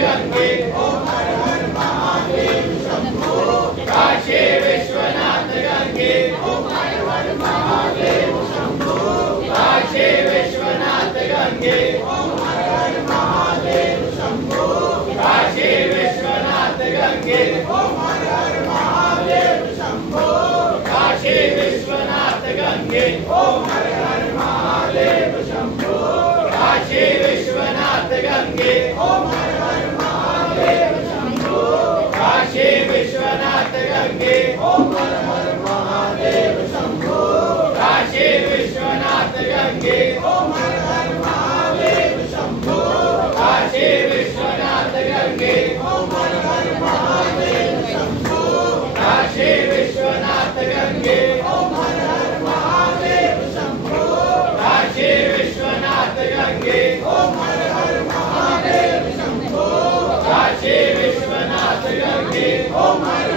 Gange ओम हर हर Mahadev Shambho Kashi Vishwanath Gange ओम हर हर Mahadev Shambho Kashi Vishwanath Gange ओम हर हर Mahadev Shambho Kashi Vishwanath Gange ओम हर हर Mahadev Shambho Kashi Vishwanath Gange ओम हर हर Mahadev Shambho Kashi Vishwanath Gange ओम हर हर Mahadev Shambho Kashi Vishwanath Gange ओम हर हर Mahadev Shambho Kashi Vishwanath Gange ओम हर हर Mahadev Shambho Kashi Vishwanath Gange ओम हर हर Mahadev Shambho Kashi Vishwanath Gange ओम हर हर Mahadev Shambho Kashi Vishwanath Gange ओम हर हर Mahadev Shambho Kashi Vishwanath Gange ओम हर